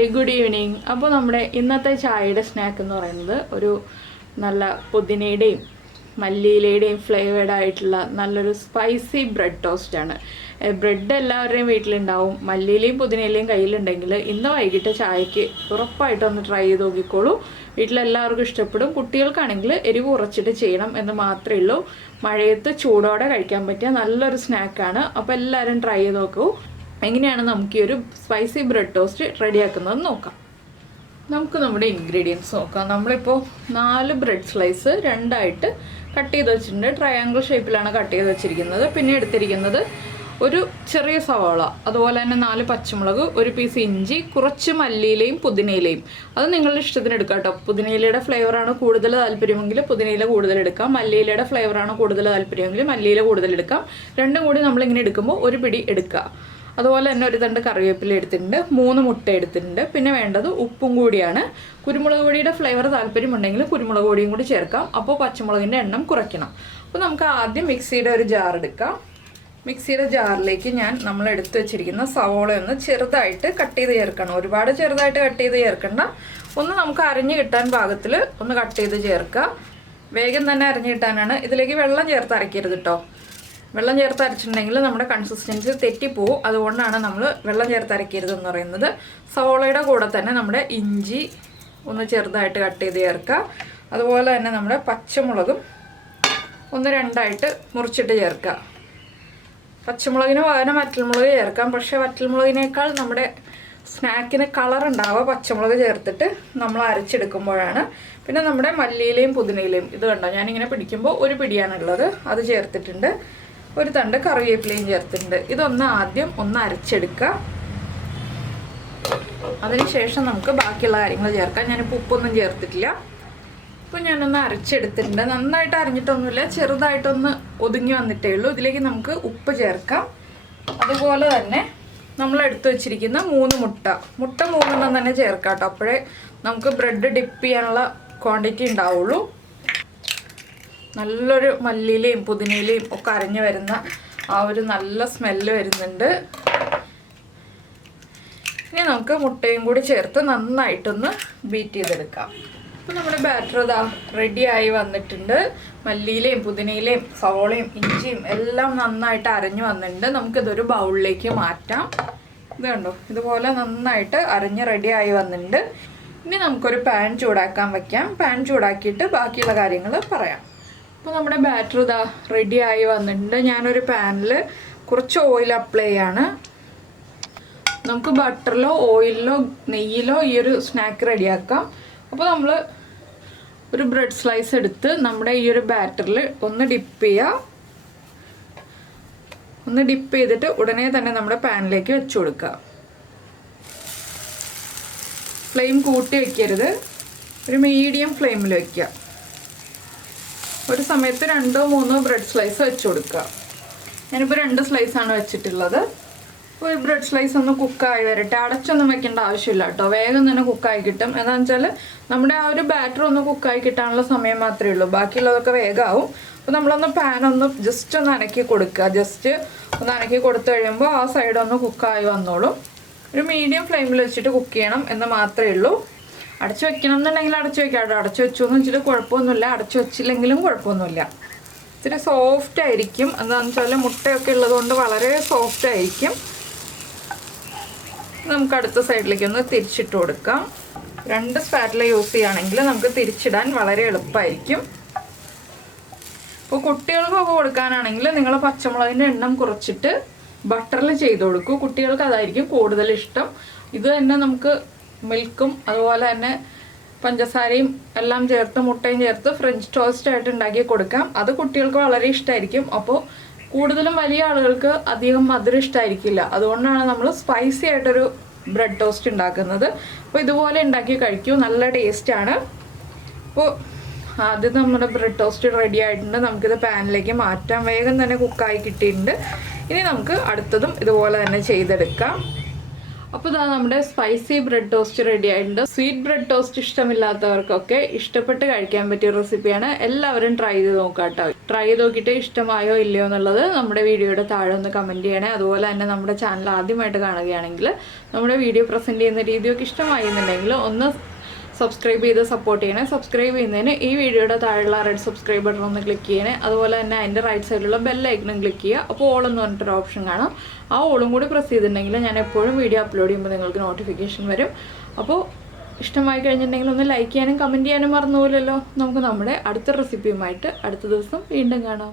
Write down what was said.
Hi good evening. അപ്പോൾ നമ്മുടെ ഇന്നത്തെ ചായയുടെ സ്നാക്ക് എന്ന് പറയുന്നത് ഒരു നല്ല പുതിനയുടെയും മല്ലിയിലയുടെയും ഫ്ലേവേഡ് ആയിട്ടുള്ള നല്ലൊരു സ്പൈസി ബ്രെഡ് ടോസ്റ്റാണ്. ബ്രെഡ് എല്ലാവരുടെയും വീട്ടിലുണ്ടാവും. മല്ലിയിലയും പുതിനയിലയും കയ്യിലുണ്ടെങ്കിൽ ഇന്ന് വൈകിട്ട് ചായക്ക് ഉറപ്പായിട്ടൊന്ന് ട്രൈ ചെയ്ത് നോക്കിക്കോളൂ. വീട്ടിലെല്ലാവർക്കും ഇഷ്ടപ്പെടും. കുട്ടികൾക്കാണെങ്കിൽ എരിവ് കുറച്ചിട്ട് ചെയ്യണം എന്ന് മാത്രമേ ഉള്ളൂ. മഴയത്ത് ചൂടോടെ കഴിക്കാൻ പറ്റിയ നല്ലൊരു സ്നാക്കാണ്. അപ്പോൾ എല്ലാവരും ട്രൈ ചെയ്ത് നോക്കൂ. എങ്ങനെയാണ് നമുക്ക് ഈ ഒരു സ്പൈസി ബ്രെഡ് ടോസ്റ്റ് റെഡിയാക്കുന്നത് നോക്കാം. നമുക്ക് നമ്മുടെ ഇൻഗ്രീഡിയൻസ് നോക്കാം. നമ്മളിപ്പോൾ 4 ബ്രെഡ് സ്ലൈസ് രണ്ടായിട്ട് കട്ട് ചെയ്ത് വെച്ചിട്ടുണ്ട്. ട്രയാങ്കിൾ ഷേപ്പിലാണ് കട്ട് ചെയ്ത് വെച്ചിരിക്കുന്നത്. പിന്നെ എടുത്തിരിക്കുന്നത് ഒരു ചെറിയ സവാള, അതുപോലെ തന്നെ 4 പച്ചമുളക്, ഒരു പീസ് ഇഞ്ചി, കുറച്ച് മല്ലിയിലയും പുതിനയിലയും. അത് നിങ്ങളുടെ ഇഷ്ടത്തിന് എടുക്കാം കേട്ടോ. പുതിനയിലയുടെ ഫ്ലേവറാണ് കൂടുതൽ താല്പര്യമെങ്കിൽ പുതിനയില കൂടുതൽ എടുക്കാം. മല്ലിയിലയുടെ ഫ്ലേവറാണ് കൂടുതൽ താല്പര്യമെങ്കിൽ മല്ലിയില കൂടുതൽ എടുക്കാം. രണ്ടും കൂടി നമ്മളിങ്ങനെ എടുക്കുമ്പോൾ ഒരു പിടി എടുക്കുക. അതുപോലെ തന്നെ ഒരു തണ്ട് കറിവേപ്പില എടുത്തിട്ടുണ്ട്, 3 മുട്ട എടുത്തിട്ടുണ്ട്. പിന്നെ വേണ്ടത് ഉപ്പും കൂടിയാണ്. കുരുമുളക് പൊടിയുടെ ഫ്ലേവർ താല്പര്യമുണ്ടെങ്കിൽ കുരുമുളക് പൊടിയും കൂടി ചേർക്കാം. അപ്പോൾ പച്ചമുളകിൻ്റെ എണ്ണം കുറയ്ക്കണം. അപ്പോൾ നമുക്ക് ആദ്യം മിക്സിയുടെ ഒരു ജാർ എടുക്കാം. മിക്സിയുടെ ജാറിലേക്ക് നമ്മൾ എടുത്ത് വെച്ചിരിക്കുന്ന സവോള ഒന്ന് ചെറുതായിട്ട് കട്ട് ചെയ്ത് ചേർക്കണം. ഒരുപാട് ചെറുതായിട്ട് കട്ട് ചെയ്ത് ചേർക്കണ്ട. ഒന്ന് നമുക്ക് അരിഞ്ഞ് കിട്ടാൻ പാകത്തിൽ ഒന്ന് കട്ട് ചെയ്ത് ചേർക്കുക. വേഗം തന്നെ അരിഞ്ഞ് കിട്ടാനാണ്. ഇതിലേക്ക് വെള്ളം ചേർത്ത് അരയ്ക്കരുത് കേട്ടോ. വെള്ളം ചേർത്ത് അരച്ചിട്ടുണ്ടെങ്കിൽ നമ്മുടെ കൺസിസ്റ്റൻസി തെറ്റിപ്പോവും. അതുകൊണ്ടാണ് നമ്മൾ വെള്ളം ചേർത്ത് അരയ്ക്കരുതെന്ന് പറയുന്നത്. സവോളയുടെ കൂടെ തന്നെ നമ്മുടെ ഇഞ്ചി ഒന്ന് ചെറുതായിട്ട് കട്ട് ചെയ്ത് ചേർക്കുക. അതുപോലെ തന്നെ നമ്മുടെ പച്ചമുളകും ഒന്ന് രണ്ടായിട്ട് മുറിച്ചിട്ട് ചേർക്കുക. പച്ചമുളകിന് പകരം വറ്റൽമുളക് ചേർക്കാം. പക്ഷേ വറ്റൽമുളകിനേക്കാൾ നമ്മുടെ സ്നാക്കിന് കളർ ഉണ്ടാവുക പച്ചമുളക് ചേർത്തിട്ട് നമ്മൾ അരച്ചെടുക്കുമ്പോഴാണ്. പിന്നെ നമ്മുടെ മല്ലിയിലയും പുതിനയിലയും ഇത് കണ്ടോ, ഞാനിങ്ങനെ പിടിക്കുമ്പോൾ ഒരു പിടിയാണുള്ളത്, അത് ചേർത്തിട്ടുണ്ട്. ഒരു തണ്ട് കറിവേപ്പിലയും ചേർത്തിട്ടുണ്ട്. ഇതൊന്ന് ആദ്യം ഒന്ന് അരച്ചെടുക്കുക. അതിനുശേഷം നമുക്ക് ബാക്കിയുള്ള കാര്യങ്ങൾ ചേർക്കാം. ഞാനിപ്പോൾ ഉപ്പൊന്നും ചേർത്തിട്ടില്ല. ഇപ്പോൾ ഞാനൊന്ന് അരച്ചെടുത്തിട്ടുണ്ട്. നന്നായിട്ട് അരിഞ്ഞിട്ടൊന്നുമില്ല, ചെറുതായിട്ടൊന്ന് ഒതുങ്ങി വന്നിട്ടേ ഉള്ളൂ. ഇതിലേക്ക് നമുക്ക് ഉപ്പ് ചേർക്കാം. അതുപോലെ തന്നെ നമ്മൾ എടുത്തു വെച്ചിരിക്കുന്ന 3 മുട്ട 3 തന്നെ ചേർക്കാം കേട്ടോ. അപ്പോഴേ നമുക്ക് ബ്രെഡ് ഡിപ്പ് ചെയ്യാനുള്ള ക്വാണ്ടിറ്റി ഉണ്ടാവുള്ളൂ. നല്ലൊരു മല്ലിയിലയും പുതിനയിലയും ഒക്കെ അരഞ്ഞു വരുന്ന ആ ഒരു നല്ല സ്മെല്ല് വരുന്നുണ്ട്. ഇനി നമുക്ക് മുട്ടയും കൂടി ചേർത്ത് നന്നായിട്ടൊന്ന് ബീറ്റ് ചെയ്തെടുക്കാം. അപ്പോൾ നമ്മുടെ ബാറ്റർ ഇതാ റെഡിയായി വന്നിട്ടുണ്ട്. മല്ലിയിലയും പുതിനയിലയും സവോളയും ഇഞ്ചിയും എല്ലാം നന്നായിട്ട് അരഞ്ഞു വന്നിട്ടുണ്ട്. നമുക്കിതൊരു ബൗളിലേക്ക് മാറ്റാം. ഇത് കണ്ടോ, ഇതുപോലെ നന്നായിട്ട് അരഞ്ഞ് റെഡിയായി വന്നിട്ടുണ്ട്. ഇനി നമുക്കൊരു പാൻ ചൂടാക്കാൻ വയ്ക്കാം. പാൻ ചൂടാക്കിയിട്ട് ബാക്കിയുള്ള കാര്യങ്ങൾ പറയാം. അപ്പോൾ നമ്മുടെ ബാറ്റർ ഇതാ റെഡിയായി വന്നിട്ടുണ്ട്. ഞാനൊരു പാനിൽ കുറച്ച് ഓയിൽ അപ്ലൈ ചെയ്യാണ്. നമുക്ക് ബട്ടറിലോ ഓയിലിലോ നെയ്യിലോ ഈ ഒരു സ്നാക്ക് റെഡിയാക്കാം. അപ്പോൾ നമ്മൾ ഒരു ബ്രെഡ് സ്ലൈസ് എടുത്ത് നമ്മുടെ ഈ ഒരു ബാറ്ററിൽ ഒന്ന് ഡിപ്പ് ചെയ്യുക. ഒന്ന് ഡിപ്പ് ചെയ്തിട്ട് ഉടനെ തന്നെ നമ്മുടെ പാനിലേക്ക് വെച്ച് കൊടുക്കുക. ഫ്ലെയിം കൂട്ടി വയ്ക്കരുത്, ഒരു മീഡിയം ഫ്ലെയിമിൽ വയ്ക്കുക. ഒരു സമയത്ത് 2-3 ബ്രെഡ് സ്ലൈസ് വെച്ച് കൊടുക്കുക. ഞാനിപ്പോൾ 2 സ്ലൈസാണ് വെച്ചിട്ടുള്ളത്. അപ്പോൾ ഈ ബ്രെഡ് സ്ലൈസ് ഒന്ന് കുക്കായി വരട്ടെ. അടച്ചൊന്നും വെക്കേണ്ട ആവശ്യമില്ല കേട്ടോ. വേഗം തന്നെ കുക്കായി കിട്ടും. എന്താണെന്ന് വെച്ചാൽ നമ്മുടെ ആ ഒരു ബാറ്റർ ഒന്ന് കുക്കായി കിട്ടാനുള്ള സമയം മാത്രമേ ഉള്ളൂ. ബാക്കിയുള്ളതൊക്കെ വേഗമാവും. അപ്പോൾ നമ്മളൊന്ന് പാനൊന്ന് ജസ്റ്റ് ഒന്ന് അനക്കി കൊടുക്കുക. ജസ്റ്റ് ഒന്ന് അനക്കി കൊടുത്തു കഴിയുമ്പോൾ ആ സൈഡൊന്ന് കുക്കായി വന്നോളും. ഒരു മീഡിയം ഫ്ലെയിമിൽ വെച്ചിട്ട് കുക്ക് ചെയ്യണം എന്ന് മാത്രമേ ഉള്ളൂ. അടച്ചു വെക്കണം എന്നുണ്ടെങ്കിൽ അടച്ചു വെക്കാം കേട്ടോ. അടച്ചു വെച്ചു എന്ന് വെച്ചിട്ട് കുഴപ്പമൊന്നുമില്ല, അടച്ചു വെച്ചില്ലെങ്കിലും കുഴപ്പമൊന്നുമില്ല. ഇത്തിരി സോഫ്റ്റ് ആയിരിക്കും. എന്താണെന്ന് വെച്ചാൽ മുട്ടയൊക്കെ ഉള്ളതുകൊണ്ട് വളരെ സോഫ്റ്റ് ആയിരിക്കും. നമുക്ക് അടുത്ത സൈഡിലേക്ക് ഒന്ന് തിരിച്ചിട്ട് കൊടുക്കാം. 2 സ്പാറ്റില യൂസ് ചെയ്യുകയാണെങ്കിൽ നമുക്ക് തിരിച്ചിടാൻ വളരെ എളുപ്പമായിരിക്കും. ഇപ്പോൾ കുട്ടികൾക്കൊക്കെ കൊടുക്കാനാണെങ്കിൽ നിങ്ങൾ പച്ചമുളകിൻ്റെ എണ്ണം കുറച്ചിട്ട് ബട്ടറിൽ ചെയ്ത് കൊടുക്കൂ. കുട്ടികൾക്ക് അതായിരിക്കും കൂടുതൽ ഇഷ്ടം. ഇത് തന്നെ നമുക്ക് മിൽക്കും അതുപോലെ തന്നെ പഞ്ചസാരയും എല്ലാം ചേർത്ത് മുട്ടയും ചേർത്ത് ഫ്രഞ്ച് ടോസ്റ്റ് ആയിട്ട് ഉണ്ടാക്കി കൊടുക്കാം. അത് കുട്ടികൾക്ക് വളരെ ഇഷ്ടമായിരിക്കും. അപ്പോൾ കൂടുതലും വലിയ ആളുകൾക്ക് അധികം മധുരം ഇഷ്ടമായിരിക്കില്ല. അതുകൊണ്ടാണ് നമ്മൾ സ്പൈസി ആയിട്ടൊരു ബ്രെഡ് ടോസ്റ്റ് ഉണ്ടാക്കുന്നത്. അപ്പോൾ ഇതുപോലെ ഉണ്ടാക്കി കഴിക്കൂ, നല്ല ടേസ്റ്റാണ്. അപ്പോൾ ആദ്യം നമ്മുടെ ബ്രെഡ് ടോസ്റ്റ് റെഡി ആയിട്ടുണ്ട്. നമുക്കിത് പാനിലേക്ക് മാറ്റാം. വേഗം തന്നെ കുക്കായി കിട്ടിയിട്ടുണ്ട്. ഇനി നമുക്ക് അടുത്തതും ഇതുപോലെ തന്നെ ചെയ്തെടുക്കാം. അപ്പോൾ ഇതാ നമ്മുടെ സ്പൈസി ബ്രെഡ് ടോസ്റ്റ് റെഡി ആയിട്ടുണ്ട്. സ്വീറ്റ് ബ്രെഡ് ടോസ്റ്റ് ഇഷ്ടമില്ലാത്തവർക്കൊക്കെ ഇഷ്ടപ്പെട്ട് കഴിക്കാൻ പറ്റിയ റെസിപ്പിയാണ്. എല്ലാവരും ട്രൈ ചെയ്ത് നോക്കാം കേട്ടോ. ട്രൈ ചെയ്ത് നോക്കിയിട്ട് ഇഷ്ടമായോ ഇല്ലയോ എന്നുള്ളത് നമ്മുടെ വീഡിയോയുടെ താഴെ ഒന്ന് കമൻറ്റ് ചെയ്യണേ. അതുപോലെ തന്നെ നമ്മുടെ ചാനൽ ആദ്യമായിട്ട് കാണുകയാണെങ്കിൽ നമ്മുടെ വീഡിയോ പ്രസൻറ്റ് ചെയ്യുന്ന രീതിയൊക്കെ ഇഷ്ടമായി എന്നുണ്ടെങ്കിൽ ഒന്ന് സബ്സ്ക്രൈബ് ചെയ്ത് സപ്പോർട്ട് ചെയ്യണേ. സബ്സ്ക്രൈബ് ചെയ്യുന്നതിന് ഈ വീഡിയോയുടെ താഴെയുള്ള റെഡ് സബ്സ്ക്രൈബ് ബട്ടൺ ഒന്ന് ക്ലിക്ക് ചെയ്യണേ. അതുപോലെ തന്നെ അതിൻ്റെ റൈറ്റ് സൈഡിലുള്ള ബെൽ ഐക്കണും ക്ലിക്ക് ചെയ്യുക. അപ്പോൾ ഓൾ എന്ന് പറഞ്ഞിട്ടൊരു ഓപ്ഷൻ കാണാം. ആ ഓളും കൂടി പ്രസ് ചെയ്തിട്ടുണ്ടെങ്കിൽ ഞാൻ എപ്പോഴും വീഡിയോ അപ്ലോഡ് ചെയ്യുമ്പോൾ നിങ്ങൾക്ക് നോട്ടിഫിക്കേഷൻ വരും. അപ്പോൾ ഇഷ്ടമായി കഴിഞ്ഞിട്ടുണ്ടെങ്കിൽ ഒന്ന് ലൈക്ക് ചെയ്യാനും കമൻറ്റ് ചെയ്യാനും മറന്നുപോലല്ലോ. നമുക്ക് നമ്മുടെ അടുത്ത റെസിപ്പിയുമായിട്ട് അടുത്ത ദിവസം വീണ്ടും കാണാം.